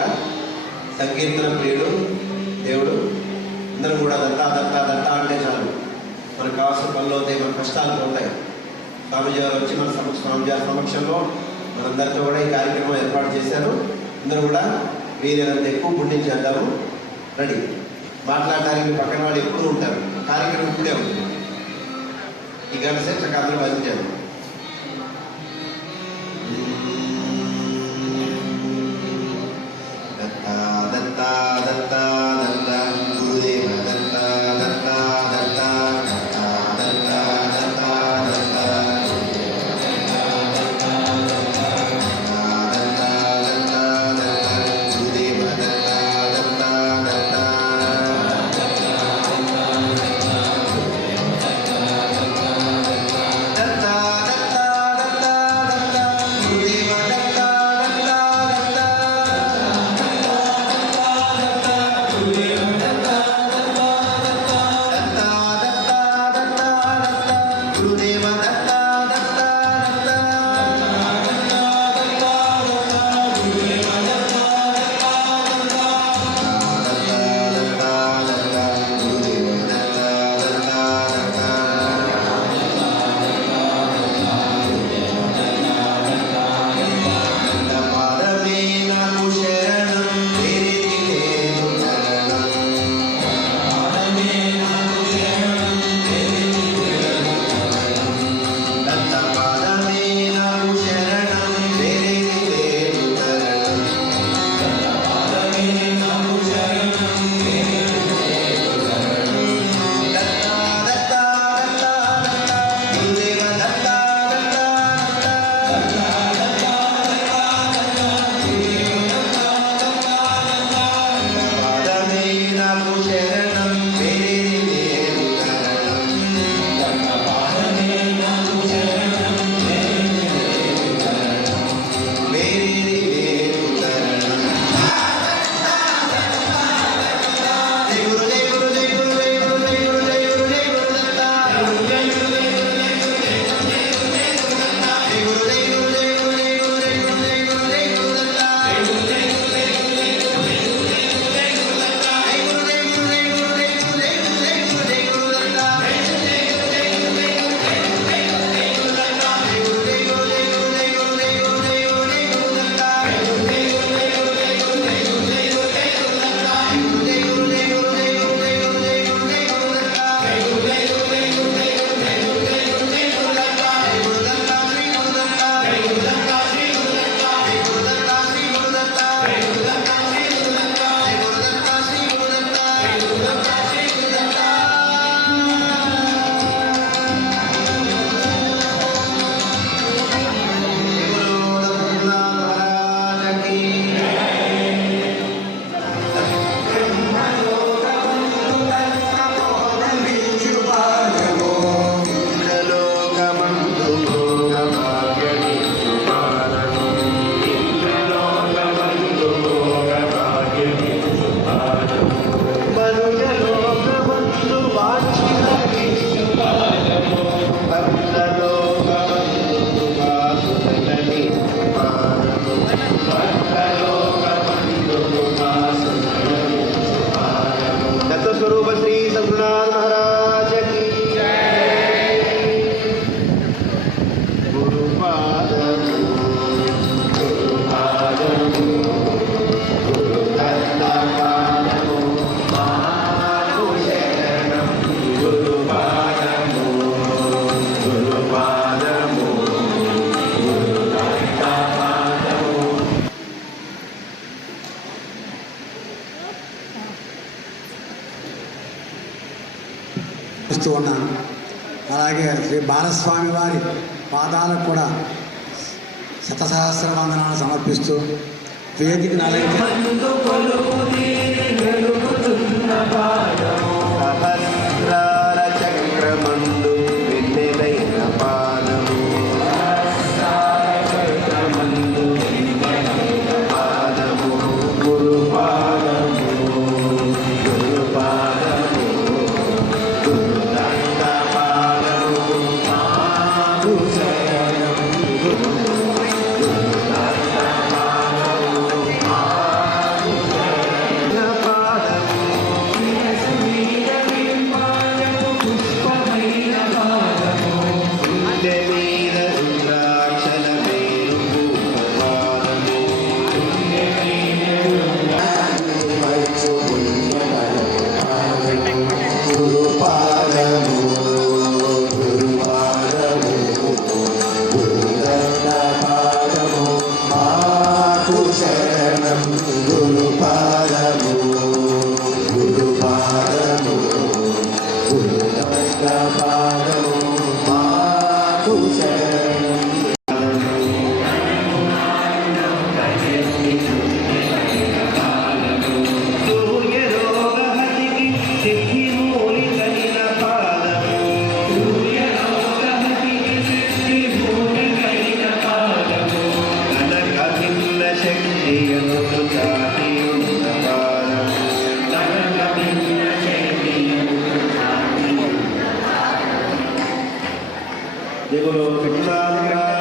ఇక్కడ సంకీర్తన ప్రియుడు దేవుడు. అందరం కూడా దత్తా దత్తా దత్తా అంటే చాలు, మనకు కావాల్సిన పనులు అవుతాయి, మన కష్టాలు పోతాయి. స్వామిజీ గారు వచ్చి మన స్వామిజీ గారి సమక్షంలో మనందరితో కూడా ఈ కార్యక్రమం ఏర్పాటు చేశారు. అందరూ కూడా వీరంత ఎక్కువ పుణ్యం చేద్దాము. రెడీ మాట్లాడడానికి పక్కన వాళ్ళు ఎప్పుడూ ఉంటారు. కార్యక్రమం ఇప్పుడే ఉంటుంది. ఈ గంట సేపు చక్కగా భజించారు. దత్తా దత్తా దత్తా దత్తా గురుదేవ దత్తా దత్తా దత్తా దత్తా దత్తా దత్తా దత్తా ఉన్నాను. అలాగే శ్రీ బాలస్వామి వారి పాదాలకు కూడా శతసహస్ర వందనాలు సమర్పిస్తూ వేదిక చక్రమందు వెన్నెలైన పాదము పాదము గురు పాదము గురు పాదము గురు దత్త పాదము మారు శరణం గురు దత్త పాదము మారు గురు పాదము గురు పాదము గురు పాదము మాకు శరణం. దేవుడు